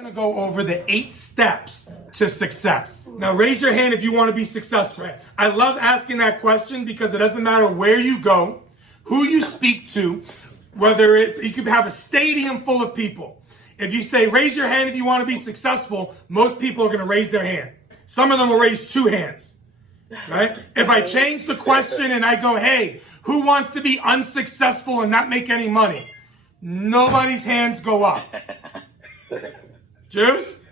We're going to go over the 8 steps to success. Now, raise your hand if you want to be successful. I love asking that question because it doesn't matter where you go, who you speak to, whether it's, you could have a stadium full of people. If you say, raise your hand if you want to be successful, most people are going to raise their hand. Some of them will raise 2 hands, right? If I change the question and I go, hey, who wants to be unsuccessful and not make any money? Nobody's hands go up. Juice?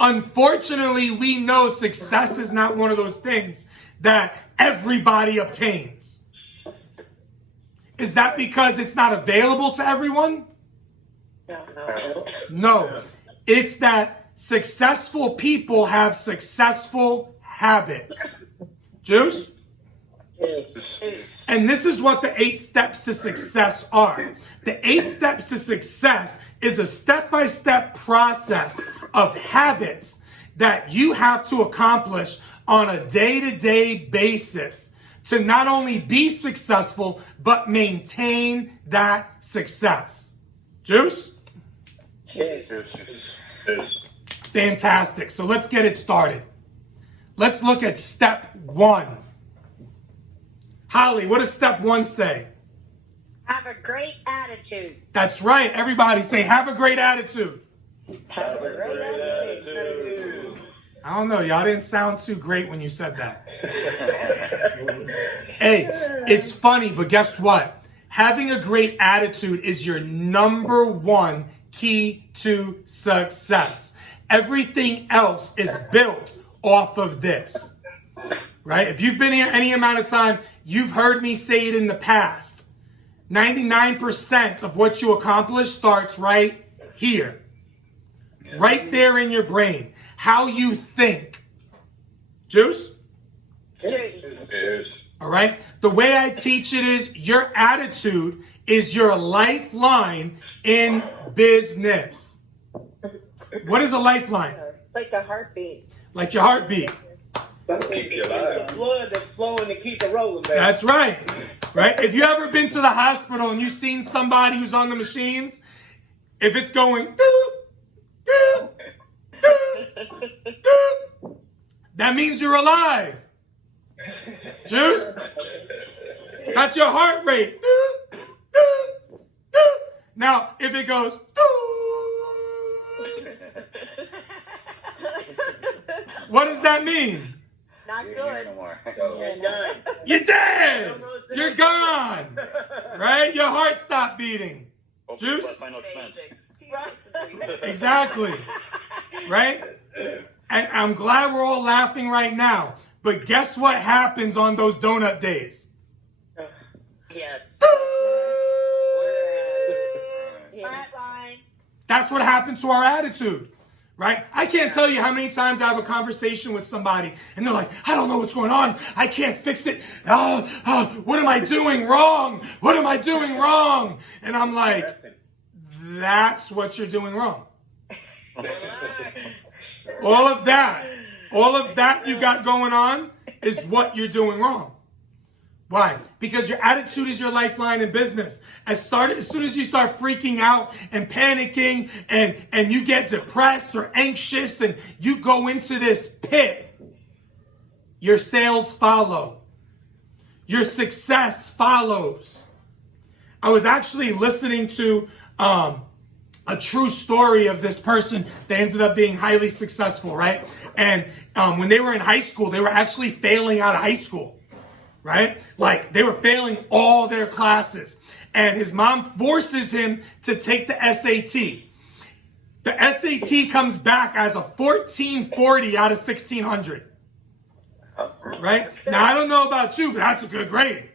Unfortunately, we know success is not one of those things that everybody obtains. Is that because it's not available to everyone? No. It's that successful people have successful habits. Juice? And this is what the 8 steps to success are. The 8 steps to success is a step-by-step process of habits that you have to accomplish on a day-to-day basis to not only be successful, but maintain that success. Juice? Fantastic. So let's get it started. Let's look at step 1. Holly, what does step 1 say? Have a great attitude. That's right. Everybody say, have a great attitude. Have a great attitude. I don't know. Y'all didn't sound too great when you said that. Hey, it's funny, but guess what? Having a great attitude is your number 1 key to success. Everything else is built off of this, right? If you've been here any amount of time, you've heard me say it in the past. 99% of what you accomplish starts right here. Right there in your brain. How you think. Juice? Juice. All right? The way I teach it is your attitude is your lifeline in business. What is a lifeline? Like a heartbeat. Like your heartbeat. Keep you alive. The blood that's flowing to keep it rolling, baby. That's right. Right? If you ever been to the hospital and you've seen somebody who's on the machines, if it's going, doop, doop, doop, doop, that means you're alive. Juice? That's your heart rate. Doop, doop, doop. Now, if it goes, doop, what does that mean? Not good. You're done. You're dead. You're gone. Right? Your heart stopped beating. Juice? Final expense. Exactly. Right? And I'm glad we're all laughing right now. But guess what happens on those donut days? Yes. Flatline. That's what happened to our attitude. Right? I can't tell you how many times I have a conversation with somebody and they're like, I don't know what's going on. I can't fix it. What am I doing wrong? What am I doing wrong? And I'm like, that's what you're doing wrong. All of that you got going on is what you're doing wrong. Why? Because your attitude is your lifeline in business. As soon as you start freaking out and panicking and you get depressed or anxious and you go into this pit, your sales follow. Your success follows. I was actually listening to a true story of this person that ended up being highly successful, right? And when they were in high school, they were actually failing out of high school. Right? Like they were failing all their classes. And his mom forces him to take the SAT. The SAT comes back as a 1440 out of 1600. Right? Now, I don't know about you, but that's a good grade.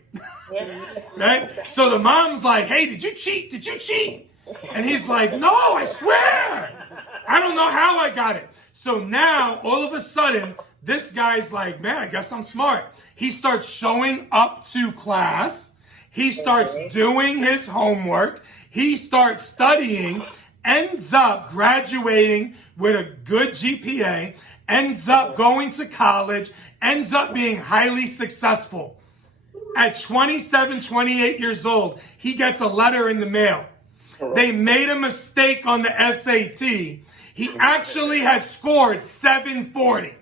Right? So the mom's like, hey, did you cheat? Did you cheat? And he's like, no, I swear. I don't know how I got it. So now, all of a sudden, this guy's like, man, I guess I'm smart. He starts showing up to class. He starts doing his homework. He starts studying, ends up graduating with a good GPA, ends up going to college, ends up being highly successful. At 27, 28 years old, he gets a letter in the mail. They made a mistake on the SAT. He actually had scored 740.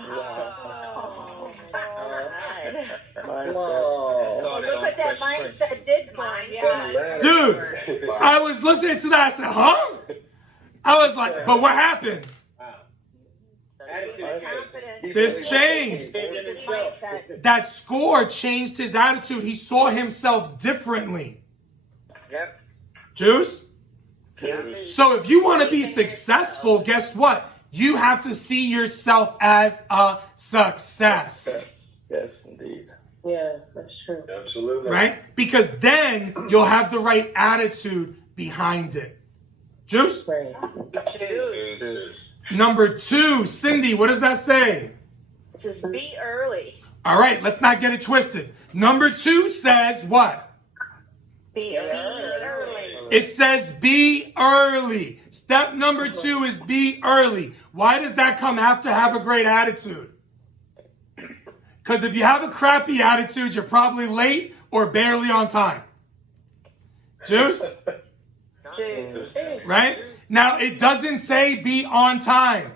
Oh, God. Whoa. Look what that mindset did for him. Yeah. Dude, I was listening to that. I said, huh? I was like, but what happened? Wow. Attitude, confidence. This changed. His mindset. That score changed his attitude. He saw himself differently. Yep. Juice? Yep. So if you want to be successful, guess what? You have to see yourself as a success. Yes, yes, indeed. Yeah, that's true. Absolutely. Right? Because then you'll have the right attitude behind it. Juice? Right. Choose. Number 2, Cindy, what does that say? It says be early. All right, let's not get it twisted. Number 2 says what? Be early. It says be early. Step number 2 is be early. Why does that come after have a great attitude? Because if you have a crappy attitude, you're probably late or barely on time. Juice? Choose. Right? Now, it doesn't say be on time.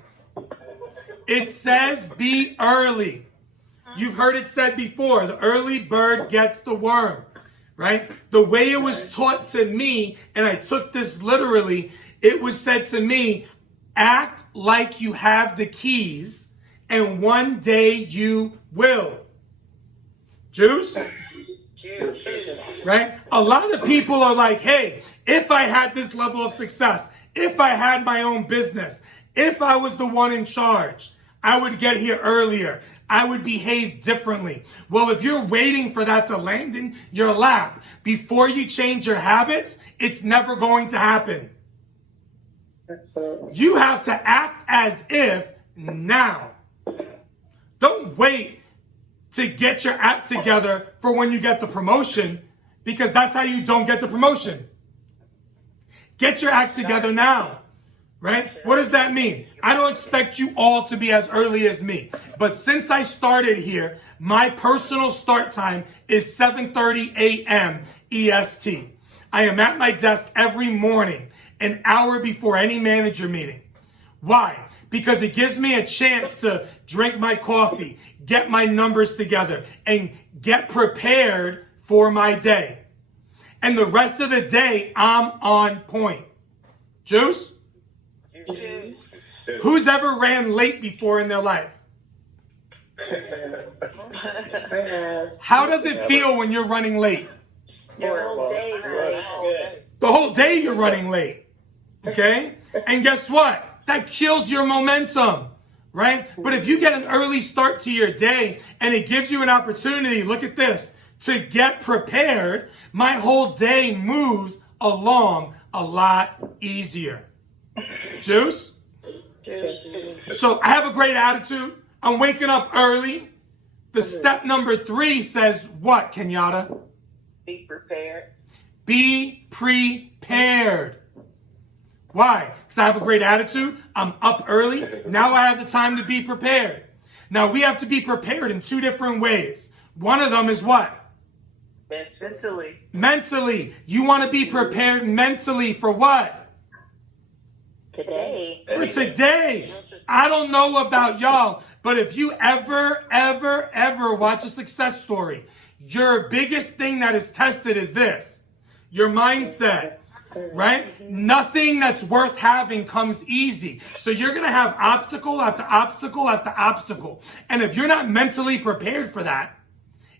It says be early. You've heard it said before, the early bird gets the worm. Right? The way it was taught to me, and I took this literally, it was said to me, act like you have the keys, and one day you will. Juice? Choose. Right? A lot of people are like, hey, if I had this level of success, if I had my own business, if I was the one in charge, I would get here earlier. I would behave differently. Well, if you're waiting for that to land in your lap before you change your habits, it's never going to happen. Absolutely. You have to act as if now. Don't wait to get your act together for when you get the promotion, because that's how you don't get the promotion. Get your act together now. Right? What does that mean? I don't expect you all to be as early as me. But since I started here, my personal start time is 7:30 a.m. EST. I am at my desk every morning, an hour before any manager meeting. Why? Because it gives me a chance to drink my coffee, get my numbers together, and get prepared for my day. And the rest of the day, I'm on point. Juice? Choose. Who's ever ran late before in their life? I have. How does it feel when you're running late? Your whole day's late. Good. The whole day you're running late. Okay? And guess what? That kills your momentum. Right? But if you get an early start to your day and it gives you an opportunity, look at this, to get prepared, my whole day moves along a lot easier. Juice? Choose. So I have a great attitude. I'm waking up early. The step number 3 says what, Kenyatta? Be prepared. Be prepared. Why? Because I have a great attitude. I'm up early. Now I have the time to be prepared. Now we have to be prepared in 2 different ways. One of them is what? Mentally. Mentally. You want to be prepared mentally for what? Today. For today. I don't know about y'all, but if you ever watch a success story, your biggest thing that is tested is this. Your mindset, right? Nothing that's worth having comes easy. So you're going to have obstacle after obstacle after obstacle. And if you're not mentally prepared for that,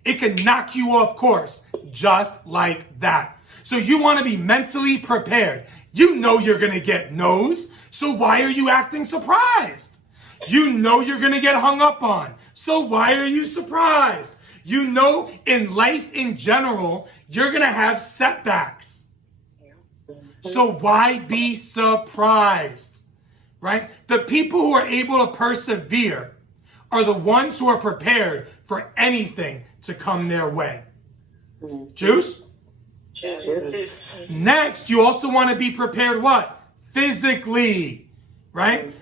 it can knock you off course just like that. So you want to be mentally prepared. You know you're going to get no's. So why are you acting surprised? You know you're going to get hung up on. So why are you surprised? You know in life in general, you're going to have setbacks. So why be surprised? Right? The people who are able to persevere are the ones who are prepared for anything to come their way. Juice? Choose. Next, you also want to be prepared what? Physically, right?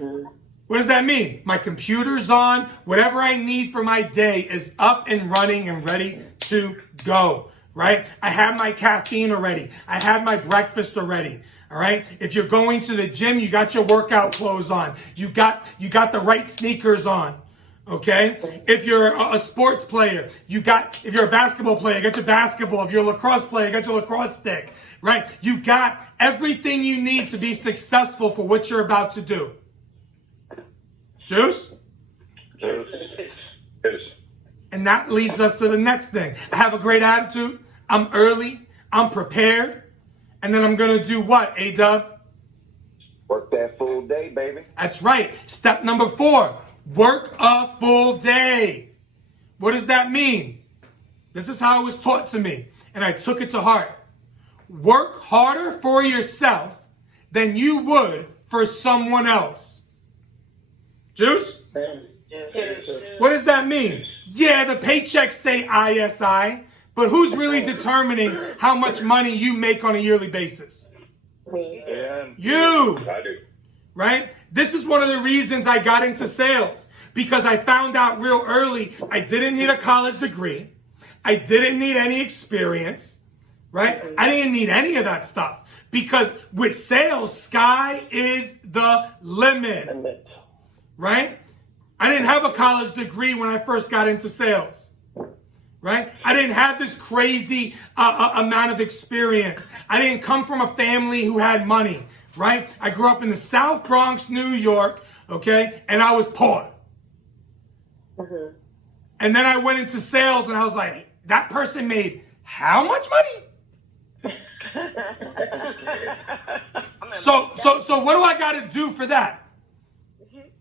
What does that mean? My computer's on. Whatever I need for my day is up and running and ready to go. right? I have my caffeine already. I have my breakfast already. All right. If you're going to the gym, you got your workout clothes on. You got the right sneakers on. Okay. If you're a sports player, if you're a basketball player, you got your basketball. If you're a lacrosse player, you got your lacrosse stick. Right. You got everything you need to be successful for what you're about to do. Juice? Juice. And that leads us to the next thing. I have a great attitude. I'm early. I'm prepared. And then I'm going to do what, A-Dub? Work that full day, baby. That's right. Step number 4, work a full day. What does that mean? This is how it was taught to me, and I took it to heart. Work harder for yourself than you would for someone else. Juice? What does that mean? Yeah, the paychecks say ISI, but who's really determining how much money you make on a yearly basis? You. I do. Right? This is one of the reasons I got into sales, because I found out real early I didn't need a college degree. I didn't need any experience, right? I didn't need any of that stuff, because with sales, sky is the limit, right? I didn't have a college degree when I first got into sales. Right? I didn't have this crazy amount of experience. I didn't come from a family who had money, right? I grew up in the South Bronx, New York, okay? And I was poor. Mm-hmm. And then I went into sales and I was like, that person made how much money? So what do I got to do for that?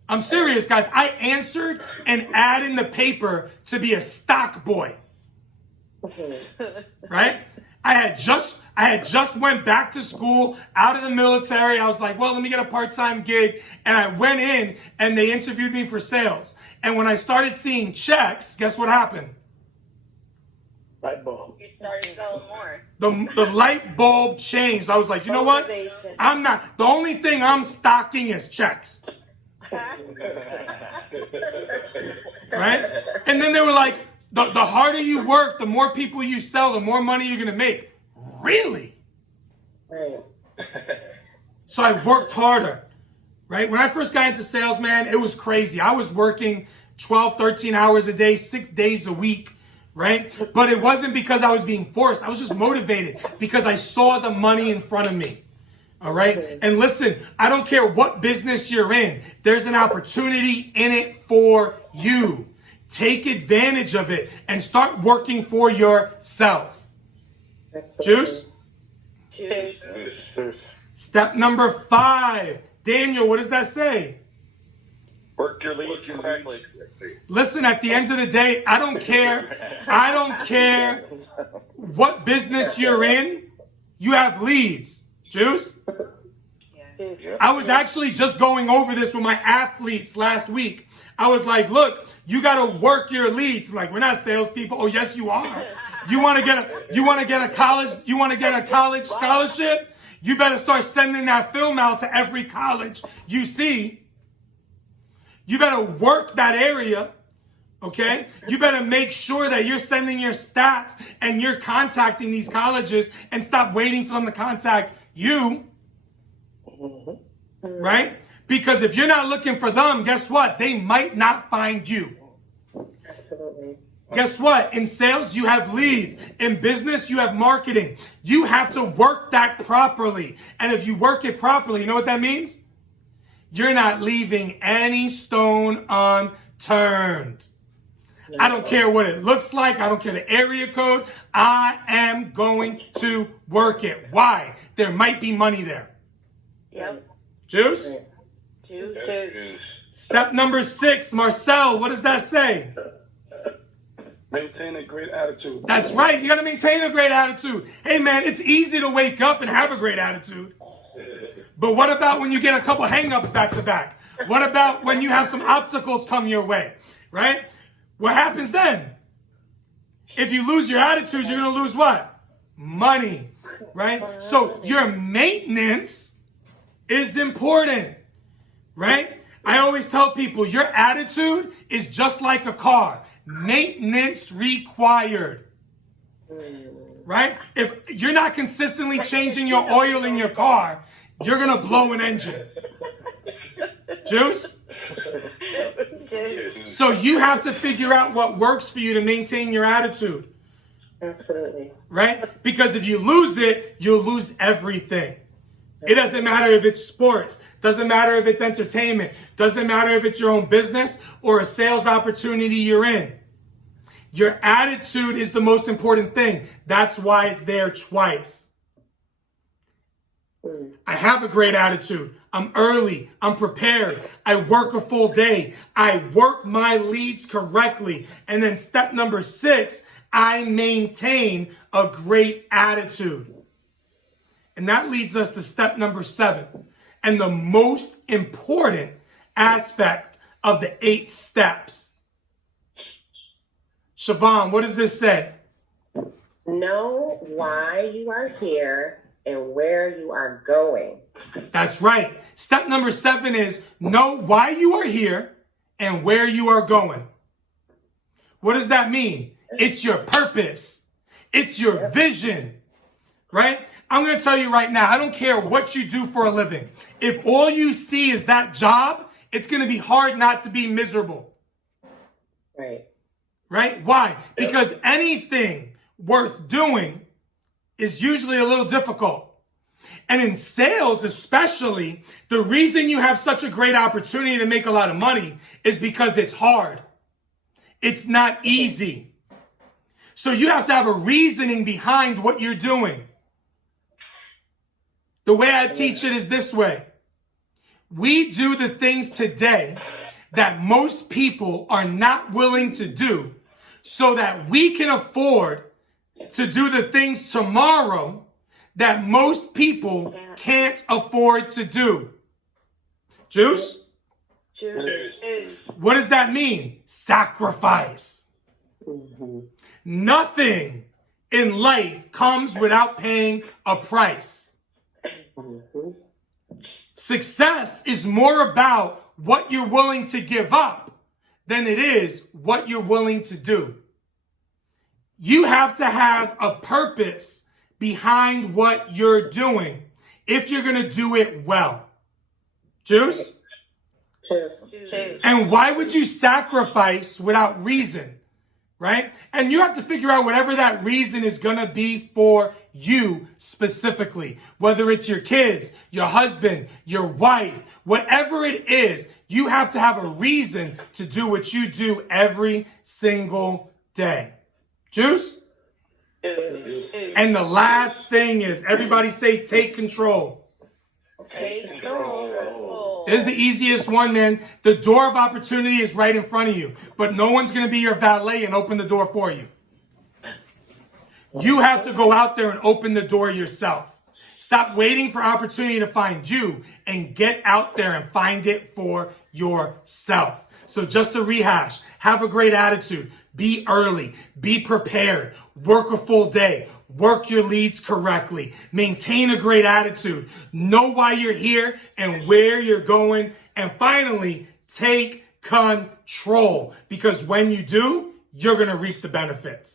I'm serious, guys. I answered an ad in the paper to be a stock boy. Right? I had just went back to school, out of the military. I was like, well, let me get a part-time gig. And I went in and they interviewed me for sales. And when I started seeing checks, guess what happened? Light bulb. You started selling more. The light bulb changed. I was like, you know what? I'm not. The only thing I'm stocking is checks. Right? And then they were like, the harder you work, the more people you sell, the more money you're going to make. Really? Right. So I worked harder, right? When I first got into sales, man, it was crazy. I was working 12, 13 hours a day, 6 days a week, right? But it wasn't because I was being forced. I was just motivated because I saw the money in front of me. All right. And listen, I don't care what business you're in. There's an opportunity in it for you. Take advantage of it and start working for yourself. Juice? Juice. Step number 5. Daniel, what does that say? Work your leads correctly. Listen, at the end of the day, I don't care what business you're in. You have leads. Juice? Yeah. I was actually just going over this with my athletes last week. I was like, look, you got to work your leads. Like, we're not salespeople. Oh, yes, you are. You want to get a college scholarship? You better start sending that film out to every college you see. You better work that area. Okay? You better make sure that you're sending your stats and you're contacting these colleges and stop waiting for them to contact you. Right? Because if you're not looking for them, guess what? They might not find you. Absolutely. Guess what? In sales, you have leads. In business, you have marketing. You have to work that properly. And if you work it properly, you know what that means? You're not leaving any stone unturned. I don't care what it looks like. I don't care the area code. I am going to work it. Why? There might be money there. Yep. Juice? Juice. Step number 6, Marcel, what does that say? Maintain a great attitude. That's right. You got to maintain a great attitude. Hey, man, it's easy to wake up and have a great attitude. But what about when you get a couple hang-ups back to back? What about when you have some obstacles come your way, right? What happens then? If you lose your attitude, you're going to lose what? Money, right? So your maintenance is important, right? I always tell people your attitude is just like a car. Maintenance required, right? If you're not consistently changing your oil in your car, you're going to blow an engine. Juice? So you have to figure out what works for you to maintain your attitude, Absolutely. right? Because if you lose it, you'll lose everything. It doesn't matter if it's sports, doesn't matter if it's entertainment, doesn't matter if it's your own business or a sales opportunity you're in. Your attitude is the most important thing. That's why it's there twice. I have a great attitude. I'm early. I'm prepared. I work a full day. I work my leads correctly. And then step number 6, I maintain a great attitude. And that leads us to step number 7. And the most important aspect of the 8 steps. Siobhan, what does this say? Know why you are here and where you are going. That's right. Step number 7 is know why you are here and where you are going. What does that mean? It's your purpose. It's your vision, right? I'm going to tell you right now, I don't care what you do for a living. If all you see is that job, it's going to be hard not to be miserable. Right. Right? Why? Because anything worth doing is usually a little difficult. And in sales especially, the reason you have such a great opportunity to make a lot of money is because it's hard. It's not easy. So you have to have a reasoning behind what you're doing. The way I teach it is this way. We do the things today that most people are not willing to do so that we can afford to do the things tomorrow that most people can't afford to do. Juice? Juice. What does that mean? Sacrifice. Nothing in life comes without paying a price. Success is more about what you're willing to give up than it is what you're willing to do. You have to have a purpose behind what you're doing if you're going to do it well. Juice? Juice. And why would you sacrifice without reason? Right? And you have to figure out whatever that reason is going to be for you specifically. Whether it's your kids, your husband, your wife, whatever it is, you have to have a reason to do what you do every single day. Juice? And the last thing is, everybody say, take control. Take control. This is the easiest one, man. The door of opportunity is right in front of you, but no one's going to be your valet and open the door for you. You have to go out there and open the door yourself. Stop waiting for opportunity to find you and get out there and find it for yourself. So just to rehash, have a great attitude, be early, be prepared, work a full day, work your leads correctly, maintain a great attitude, know why you're here and where you're going, and finally, take control. Because when you do, you're going to reap the benefits.